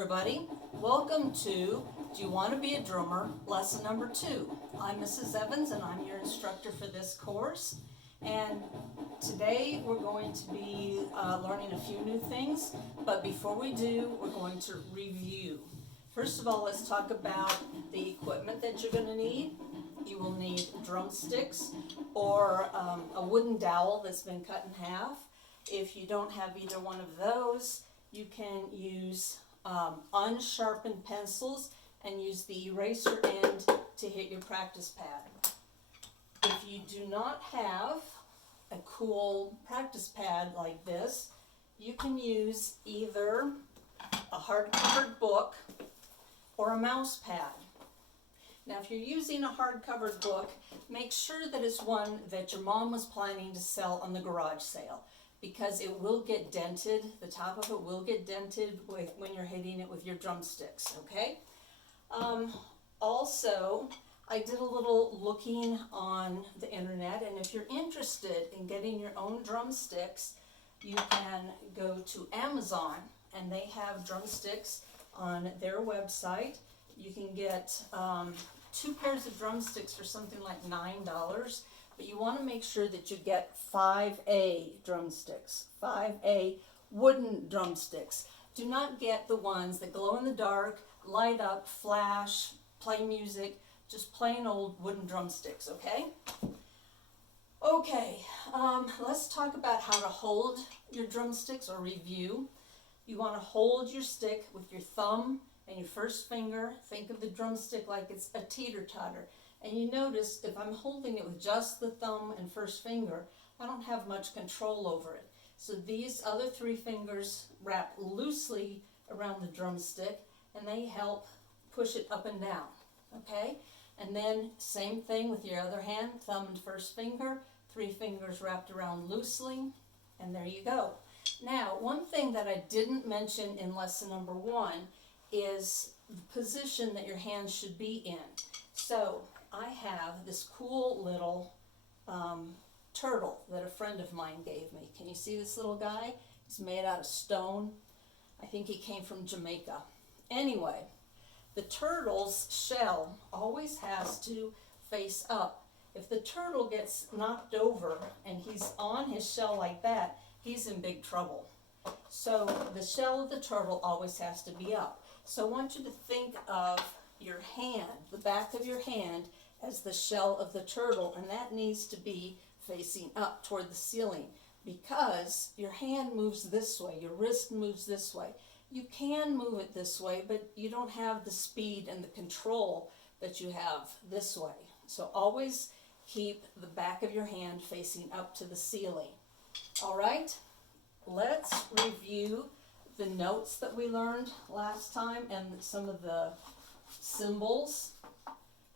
everybody. Welcome to Do You Want to Be a Drummer? Lesson number 2. I'm Mrs. Evans and I'm your instructor for this course. And today we're going to be learning a few new things. But before we do, we're going to review. First of all, let's talk about the equipment that you're going to need. You will need drumsticks or a wooden dowel that's been cut in half. If you don't have either one of those, you can use unsharpened pencils and use the eraser end to hit your practice pad. If you do not have a cool practice pad like this, you can use either a hard-covered book or a mouse pad. Now, if you're using a hard-covered book, make sure that it's one that your mom was planning to sell on the garage sale, because it will get dented. The top of it will get dented when you're hitting it with your drumsticks, okay? Also, I did a little looking on the internet, and if you're interested in getting your own drumsticks, you can go to Amazon, and they have drumsticks on their website. You can get 2 pairs of drumsticks for something like $9. But you want to make sure that you get 5A drumsticks, 5A wooden drumsticks. Do not get the ones that glow in the dark, light up, flash, play music, just plain old wooden drumsticks, okay? Okay, let's talk about how to hold your drumsticks or review. You want to hold your stick with your thumb and your first finger. Think of the drumstick like it's a teeter-totter. And you notice if I'm holding it with just the thumb and first finger, I don't have much control over it. So these other 3 fingers wrap loosely around the drumstick and they help push it up and down, okay? And then same thing with your other hand, thumb and first finger, 3 fingers wrapped around loosely, and there you go. Now, one thing that I didn't mention in lesson number 1 is the position that your hands should be in. So I have this cool little turtle that a friend of mine gave me. Can you see this little guy? He's made out of stone. I think he came from Jamaica. Anyway, the turtle's shell always has to face up. If the turtle gets knocked over and he's on his shell like that, he's in big trouble. So the shell of the turtle always has to be up. So I want you to think of your hand, the back of your hand, as the shell of the turtle, and that needs to be facing up toward the ceiling, because your hand moves this way, your wrist moves this way. You can move it this way, but you don't have the speed and the control that you have this way. So always keep the back of your hand facing up to the ceiling. All right, let's review the notes that we learned last time and some of the symbols.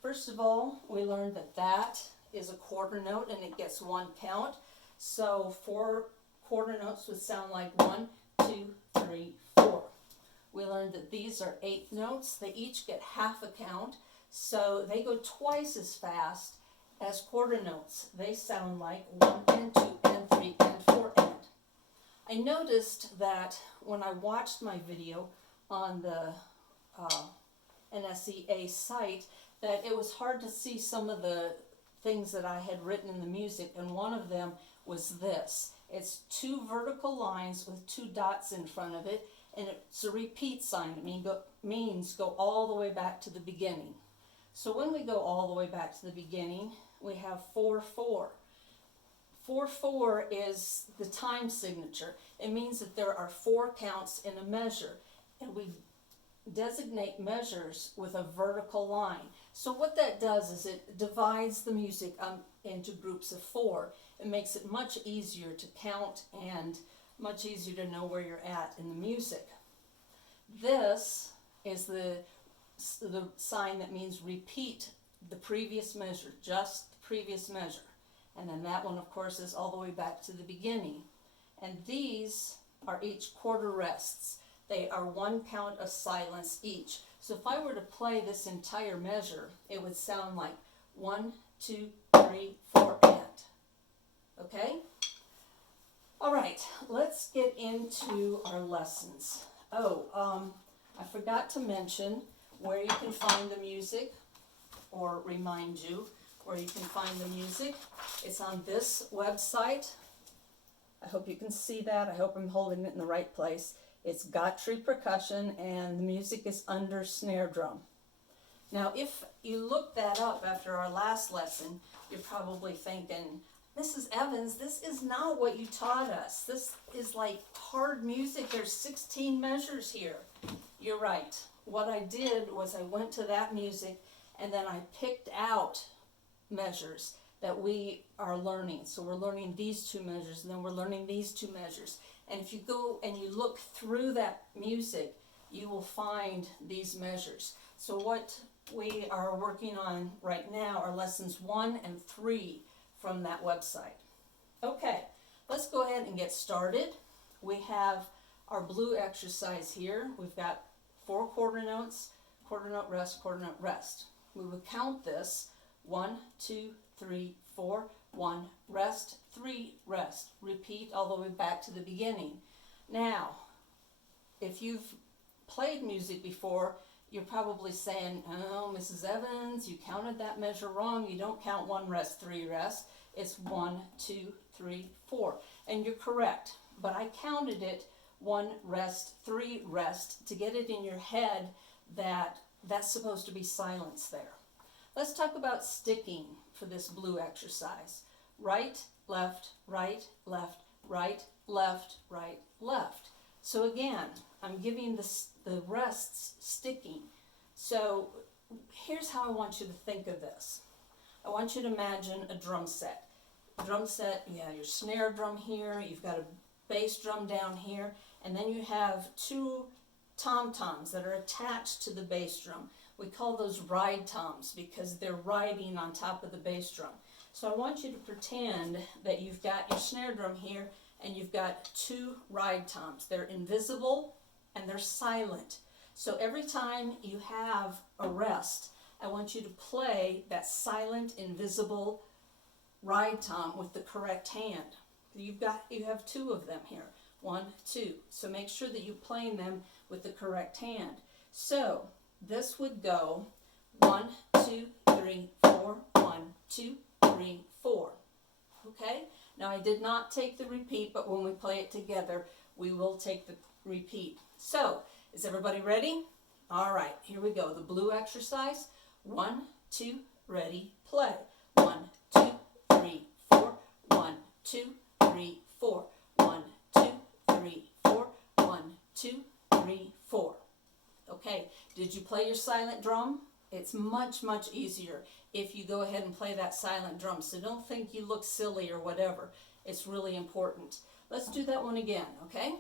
First of all, we learned that that is a quarter note and it gets 1 count. So 4 quarter notes would sound like 1, 2, 3, 4. We learned that these are 8th notes. They each get half a count. So they go twice as fast as quarter notes. They sound like 1 and 2 and 3 and 4 and. I noticed that when I watched my video on the NSEA site, that it was hard to see some of the things that I had written in the music, and one of them was this. It's 2 vertical lines with 2 dots in front of it, and it's a repeat sign. It means go all the way back to the beginning. So when we go all the way back to the beginning, we have 4-4. 4-4 is the time signature. It means that there are 4 counts in a measure, and we designate measures with a vertical line. So what that does is it divides the music into groups of 4. It makes it much easier to count and much easier to know where you're at in the music. This is the sign that means repeat the previous measure, just the previous measure. And then that one, of course, is all the way back to the beginning. And these are each quarter rests. They are 1 count of silence each. So if I were to play this entire measure, it would sound like 1, 2, 3, 4, and. Okay? All right, let's get into our lessons. I forgot to mention where you can find the music, or remind you where you can find the music. It's on this website. I hope you can see that. I hope I'm holding it in the right place. It's Gottschrieb Percussion, and the music is under snare drum. Now, if you look that up after our last lesson, you're probably thinking, Mrs. Evans, this is not what you taught us. This is like hard music. There's 16 measures here. You're right. What I did was I went to that music and then I picked out measures that we are learning. So we're learning these two measures, and then we're learning these two measures. And if you go and you look through that music, you will find these measures. So what we are working on right now are lessons 1 and 3 from that website. Okay, let's go ahead and get started. We have our blue exercise here. We've got 4 quarter notes, quarter note rest, quarter note rest. We would count this 1, 2, 3, 4, 1, rest, 3, rest. Repeat all the way back to the beginning. Now, if you've played music before, you're probably saying, oh, Mrs. Evans, you counted that measure wrong. You don't count 1 rest, 3 rest. It's 1, 2, 3, 4. And you're correct, but I counted it 1 rest, 3 rest to get it in your head that that's supposed to be silence there. Let's talk about sticking for this blue exercise. Right, left, right, left, right, left, right, left. So again, I'm giving the rests sticking. So here's how I want you to think of this. I want you to imagine a drum set. Drum set, you have your snare drum here, you've got a bass drum down here, and then you have 2 tom-toms that are attached to the bass drum. We call those ride toms because they're riding on top of the bass drum. So I want you to pretend that you've got your snare drum here and you've got 2 ride toms. They're invisible and they're silent. So every time you have a rest, I want you to play that silent, invisible ride tom with the correct hand. You have 2 of them here. 1, 2. So make sure that you're playing them with the correct hand. So this would go 1, 2, 3, 4, 1, 2, 3, 4. Okay? Now I did not take the repeat, but when we play it together, we will take the repeat. So, is everybody ready? All right, here we go. The blue exercise. 1, 2, ready, play. 1, 2, 3, 4. 1, 2, 3, 4. 1, 2, 3, 4. 1, 2, 3, 4. Okay, did you play your silent drum? It's much, much easier if you go ahead and play that silent drum. So don't think you look silly or whatever. It's really important. Let's do that one again, okay?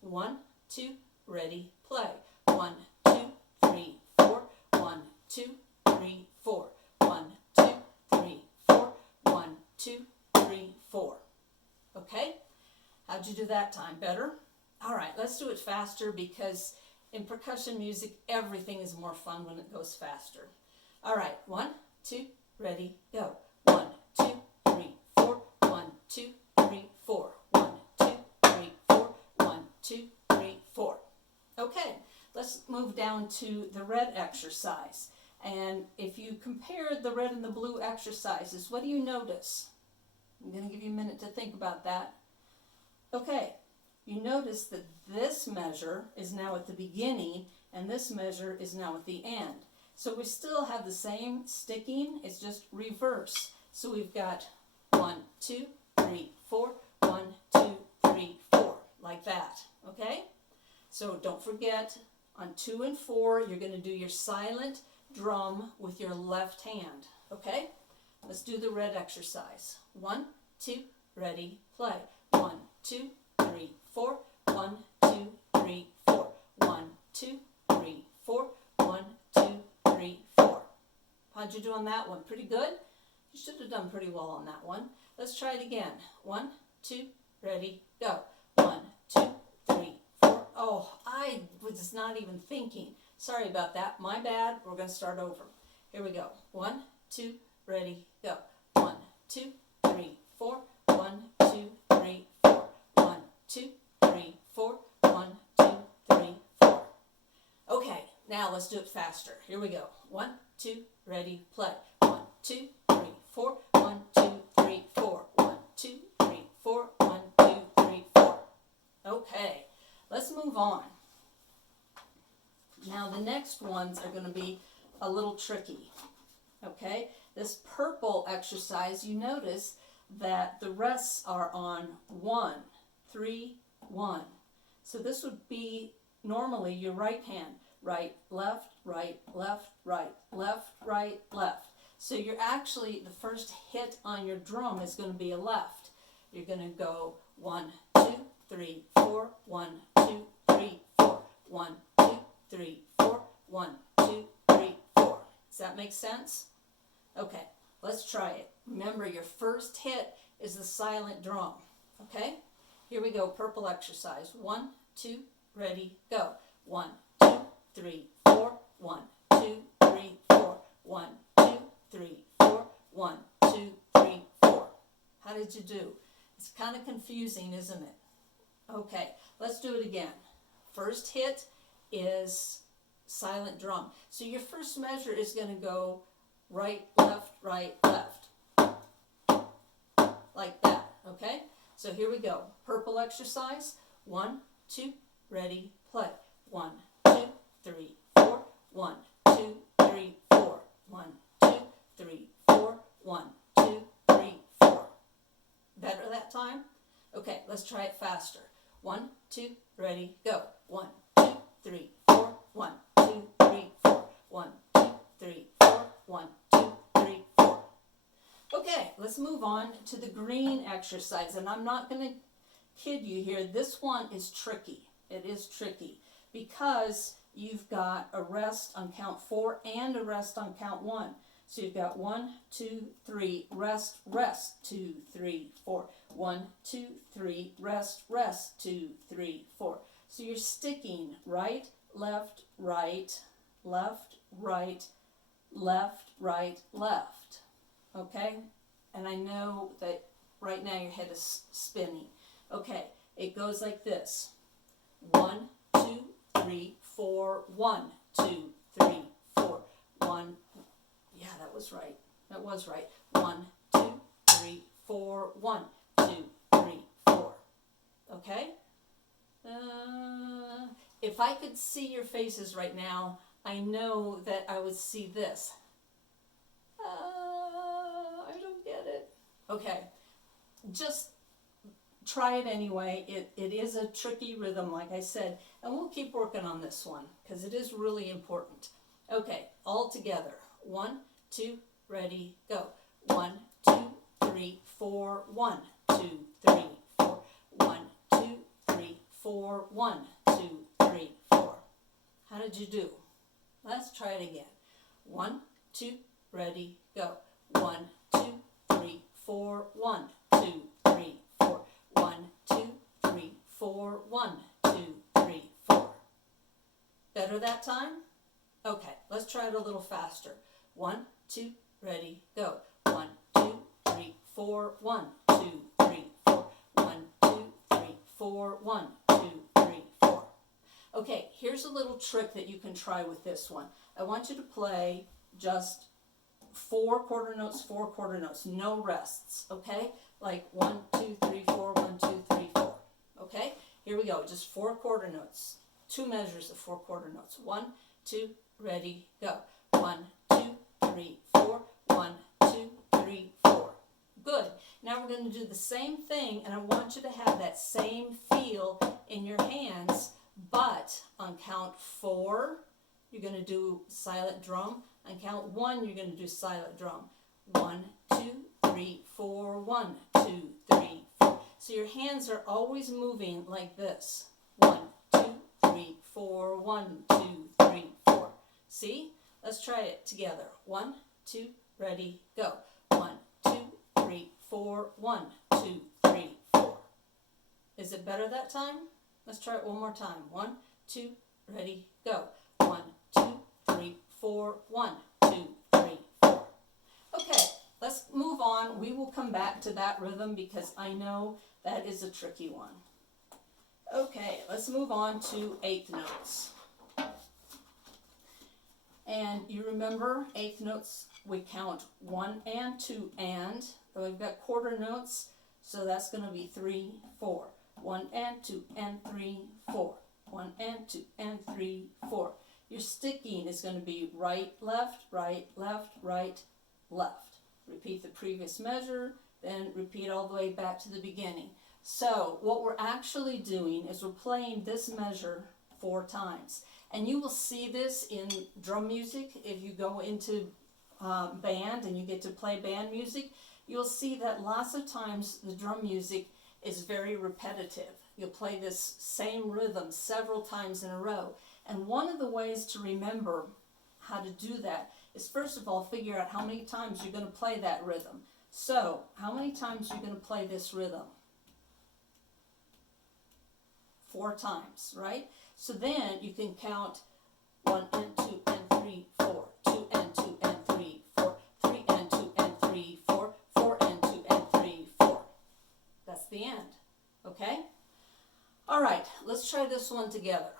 1, 2, ready, play. 1, 2, 3, 4. 1, 2, 3, 4. 1, 2, 3, 4. 1, 2, 3, 4. Okay? How'd you do that time? Better? All right, let's do it faster because in percussion music, everything is more fun when it goes faster. All right, 1, 2, ready, go. 1, 2, 3, 4. 1, 2, 3, 4. 1, 2, 3, 4. 1, 2, 3, 4. Okay, let's move down to the red exercise. And if you compare the red and the blue exercises, what do you notice? I'm going to give you a minute to think about that. Okay. You notice that this measure is now at the beginning and this measure is now at the end. So we still have the same sticking, it's just reverse. So we've got 1, 2, 3, 4, 1, 2, 3, 4, like that, okay? So don't forget, on 2 and 4, you're going to do your silent drum with your left hand, okay? Let's do the red exercise. 1, 2, ready, play. 1, 2, 3, 4. 1, 2, 3, 4. 1, 2, 3, 4. 1, 2, 3, 4. How'd you do on that one? Pretty good? You should have done pretty well on that one. Let's try it again. 1, 2, ready, go. 1, 2, 3, 4. Oh, I was not even thinking. Sorry about that. My bad. We're going to start over. Here we go. 1, 2, ready, go. 1, 2, 3, 4. 1, 2, 3, 4. 1, 2, 3, 4. 1, 2, 3, 4. Okay. Now let's do it faster. Here we go. 1, 2, ready, play. 1, 2, 3, 4. 1, 2, 3, 4. 1, 2, 3, 4. 1, 2, 3, 4. Okay, let's move on. Now the next ones are going to be a little tricky. Okay, this purple exercise, you notice that the rests are on 1, 3, 1. So this would be normally your right hand. Right, left, right, left, right, left, right, left. So you're actually, the first hit on your drum is going to be a left. You're going to go 1, 2, 3, 4, 1, 2, 3, 4, 1, 2, 3, 4, 1, 2, 3, 4. Does that make sense? Okay, let's try it. Remember, your first hit is the silent drum. Okay, here we go, purple exercise. 1, 2, ready, go. 1, 2, 3, 4, 1, 2, 3, 4, 1, 2, 3, 4, 1, 2, 3, 4. How did you do? It's kind of confusing, isn't it? Okay, let's do it again. First hit is silent drum. So your first measure is going to go right, left, left. Like that, okay? So here we go. Purple exercise. 1, 2, ready, play. 1, 2, 3, 4. 1, 2, 3, 4. 1, 2, 3, 4. 1, 2, 3, 4. Better that time? Okay, let's try it faster. 1, 2, ready, go. 1, 2, 3, 4. 1, 2, 3, 4. 1, 2, 3, 4. 1, 2, 3, 4. Okay, let's move on to the green exercise. And I'm not going to kid you here. This one is tricky. It is tricky because you've got a rest on count 4 and a rest on count 1. So you've got 1, 2, 3, rest, rest, 2, 3, 4. 1, 2, 3, rest, rest, 2, 3, 4. So you're sticking right, left, right, left, right, left, right, left. Okay? And I know that right now your head is spinning. Okay, it goes like this. 1, 2, 3, 4, 1, 2, 3, 4, 1. Yeah, that was right. That was right. 1, 2, 3, 4, 1, 2, 3, 4. Okay? If I could see your faces right now, I know that I would see this. I don't get it. Okay, just try it anyway. It is a tricky rhythm, like I said, and we'll keep working on this one because it is really important. Okay, all together. 1, 2, ready, go. 1, 2, 3, 4, 1, 2, 3, 4. 1, 2, 3, 4, 1, 2, 3, 4. How did you do? Let's try it again. 1, 2, ready, go. 1, 2, 3, 4, 1, 2, 3, 4. 1, 2, 3, 4, 1, 2, 3, 4. Better that time? Okay, let's try it a little faster. 1, 2, ready, go. 1, 2, 3, 4, 1, 2, 3, 4. 1, 2, 3, 4, 1, 2, 3, 4. Okay, here's a little trick that you can try with this one. I want you to play just 4 quarter notes, no rests, okay? Like 1, 2, 3, 4, 1, 2, 3, 4. Okay? Here we go, just 4 quarter notes. 2 measures of 4 quarter notes. 1, 2, ready, go. 1, 2, 3, 4. 1, 2, 3, 4. Good. Now we're going to do the same thing, and I want you to have that same feel in your hands, but on count 4, you're going to do silent drum. On count 1, you're going to do silent drum. 1, 2, 3, 4, 1, 2, 3, 4. So your hands are always moving like this. 1, 2, 3, 4, 1, 2, 3, 4. See? Let's try it together. 1, 2, ready, go. 1, 2, 3, 4, 1, 2, 3, 4. Is it better that time? Let's try it one more time. 1, 2, ready, go. 1, 2, 3, 4, 1, 2, 3, 4. Okay, let's move on. We will come back to that rhythm because I know that is a tricky one. Okay, let's move on to eighth notes. And you remember eighth notes, we count 1 and 2 and. Then we've got quarter notes, so that's going to be 3, 4. 1 and 2 and 3, 4. 1 and 2 and 3, 4. Your sticking is going to be right, left, right, left, right, left. Repeat the previous measure, then repeat all the way back to the beginning. So what we're actually doing is we're playing this measure 4 times. And you will see this in drum music. If you go into band and you get to play band music, you'll see that lots of times the drum music is very repetitive. You'll play this same rhythm several times in a row. And one of the ways to remember how to do that is, first of all, figure out how many times you're going to play that rhythm. So, how many times you're going to play this rhythm? 4 times, right? So then you can count 1 and 2 and 3, 4, 2 and 2 and 3, 4, 3 and 2 and 3, 4, 4 and 2 and 3, 4. That's the end, okay? All right, let's try this one together.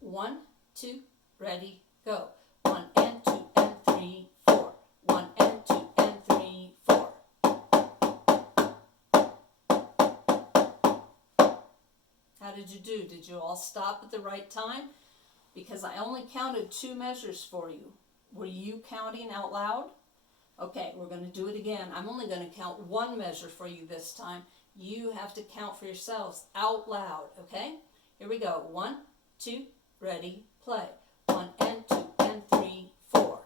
1, 2, ready, go. 1 and 2 and 3, 4. 1 and 2 and 3, 4. How did you do? Did you all stop at the right time? Because I only counted 2 measures for you. Were you counting out loud? Okay, we're going to do it again. I'm only going to count 1 measure for you this time. You have to count for yourselves out loud, okay? Here we go. 1, 2, ready, play. 1 and 2 and 3, 4.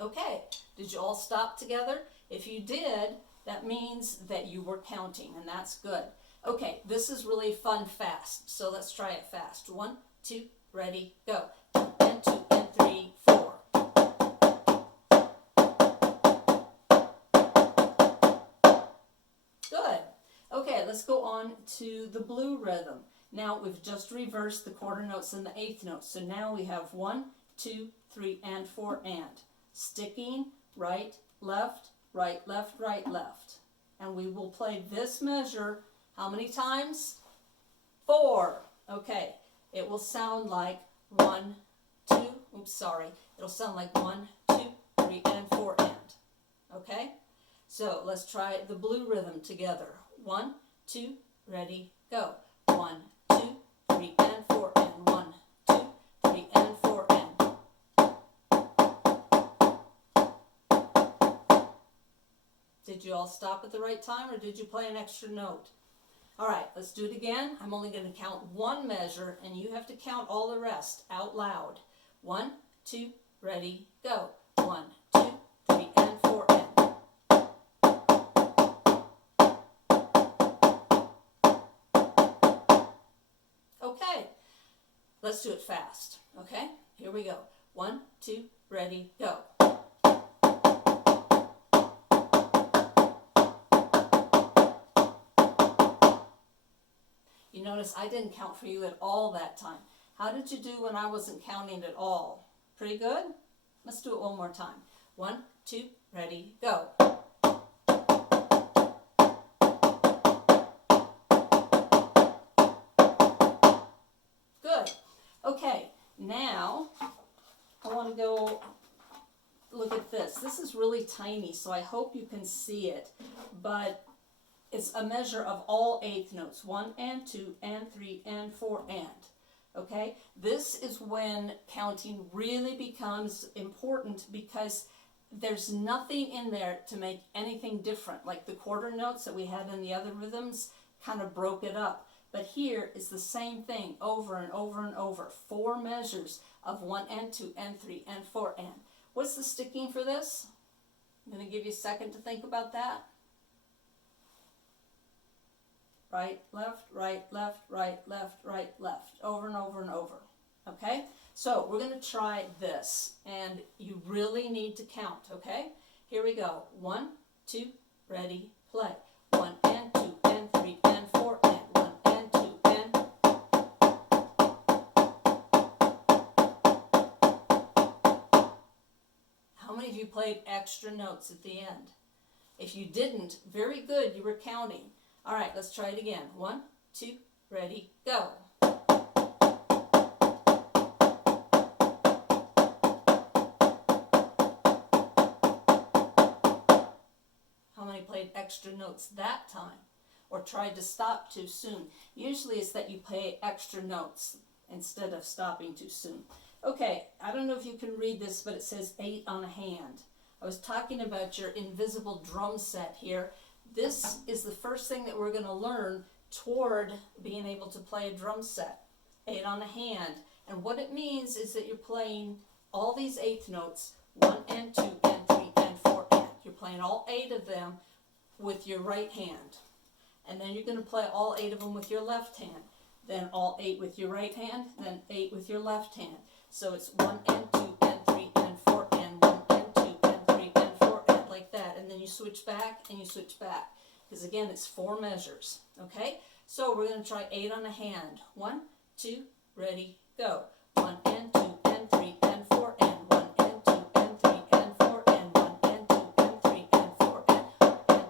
Okay, did you all stop together? If you did, that means that you were counting, and that's good. Okay, this is really fun fast, so let's try it fast. 1, 2, ready, go. 1 and 2 and 3, 4. Good. Okay, let's go on to the blue rhythm. Now we've just reversed the quarter notes and the eighth notes, so now we have 1, 2, 3, and 4 and. Sticking, right, left, right, left, right, left. And we will play this measure how many times? 4. Okay, it will sound like 1, 2, it'll sound like 1, 2, 3, and 4 and. Okay? So let's try the blue rhythm together. 1, 2, ready, go. 1, 2, 3, and 4 and. 1, 2, 3, and 4 and. Did you all stop at the right time, or did you play an extra note? All right, let's do it again. I'm only going to count 1 measure, and you have to count all the rest out loud. 1, 2, ready, go. 1, 2, 3, and 4 and. Okay, let's do it fast. Okay, here we go. 1, 2, ready, go. You notice I didn't count for you at all that time. How did you do when I wasn't counting at all? Pretty good? Let's do it one more time. 1, 2, ready, go. Good. Okay, now I want to go look at this. This is really tiny, so I hope you can see it. But it's a measure of all eighth notes. 1 and 2 and 3 and 4 and. Okay? This is when counting really becomes important, because there's nothing in there to make anything different. Like the quarter notes that we had in the other rhythms kind of broke it up. But here is the same thing over and over and over. 4 measures of 1 and 2 and 3 and 4 and. What's the sticking for this? I'm going to give you a second to think about that. Right, left, right, left, right, left, right, left. Over and over and over. Okay? So we're going to try this. And you really need to count, okay? Here we go. 1, 2, ready, play. 1 and 2 and 3 and 4 and. 1 and 2 and. How many of you played extra notes at the end? If you didn't, very good, you were counting. All right, let's try it again. 1, 2, ready, go. How many played extra notes that time? Or tried to stop too soon? Usually it's that you play extra notes instead of stopping too soon. Okay, I don't know if you can read this, but it says 8 on a hand. I was talking about your invisible drum set here. This is the first thing that we're going to learn toward being able to play a drum set. 8 on a hand. And what it means is that you're playing all these eighth notes, 1 and 2 and 3 and 4 and. You're playing all 8 of them with your right hand. And then you're going to play all 8 of them with your left hand. Then all 8 with your right hand, then 8 with your left hand. So it's 1 and 2 and 3 and 4 and 1 and 2 and 3 and 4 and like that. And then you switch back and you switch back. Because again, it's 4 measures. Okay? So we're going to try 8 on a hand. 1, 2, ready, go. 1 and 2 and 3 and 4 and 1 and 2 and 3 and 4 and 1 and 2 and 3 and 4 and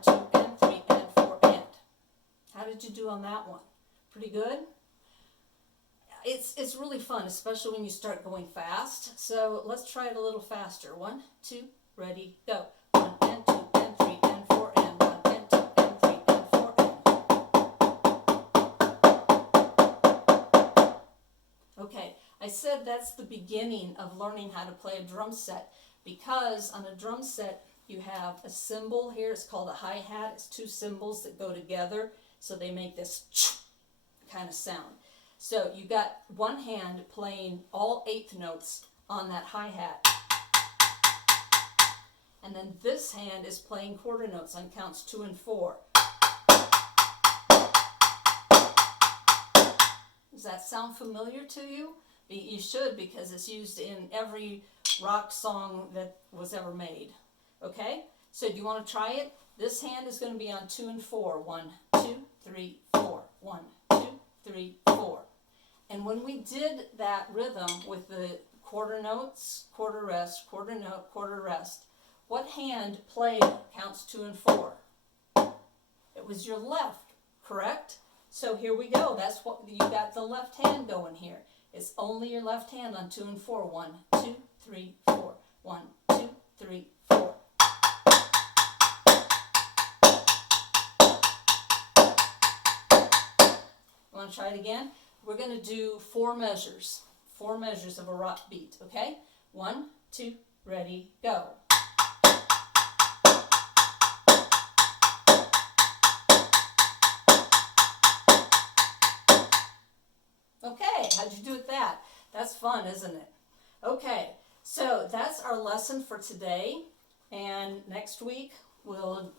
2 and 3 and 4 and. How did you do on that one? Pretty good? It's really fun, especially when you start going fast. So let's try it a little faster. 1, 2, ready, go. 1 and 2 and 3 and 4 and 1 and 2 and 3 and 4 and. Okay, I said that's the beginning of learning how to play a drum set, because on a drum set you have a cymbal here. It's called a hi-hat. It's 2 cymbals that go together, so they make this kind of sound. So you got one hand playing all 8th notes on that hi-hat. And then this hand is playing quarter notes on counts 2 and 4. Does that sound familiar to you? You should, because it's used in every rock song that was ever made. Okay? So do you want to try it? This hand is going to be on 2 and 4. 1, 2, 3, 4. 1, 2, 3, 4. And when we did that rhythm with the quarter notes, quarter rest, quarter note, quarter rest, what hand played counts 2 and 4? It was your left, correct? So here we go. That's what you got, the left hand going here. It's only your left hand on 2 and 4. 1, 2, 3, 4. 1, 2, 3, 4. You want to try it again? We're going to do 4 measures. 4 measures of a rock beat, okay? 1, 2, ready, go. Okay, how'd you do with that? That's fun, isn't it? Okay, so that's our lesson for today. And next week, we'll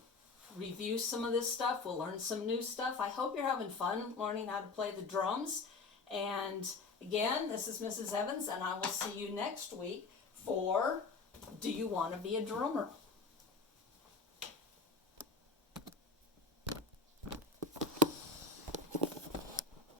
review some of this stuff. We'll learn some new stuff. I hope you're having fun learning how to play the drums. And again, this is Mrs. Evans, and I will see you next week for Do You Want to Be a Drummer?